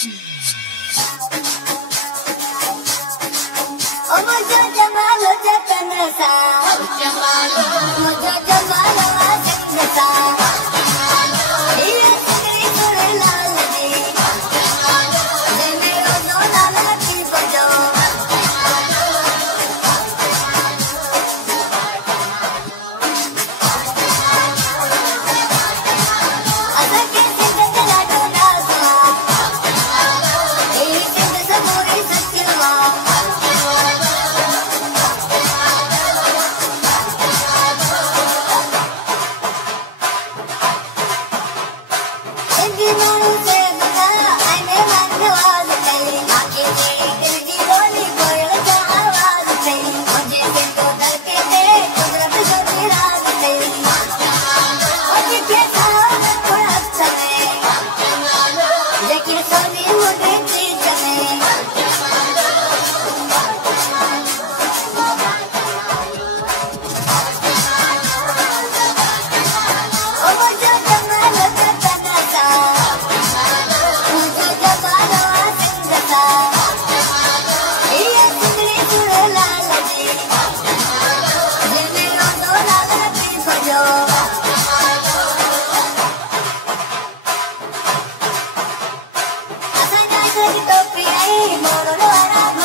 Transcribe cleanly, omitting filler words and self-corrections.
मुझे जमाल जतन सा मुझे जमाल जतन सा ये सगरी सुर लाल दी जे मेरो दोना लगी बजो असा के सिंध लाडो दासवा ये Sindh सबोरी सचवा Topi ai moro no ara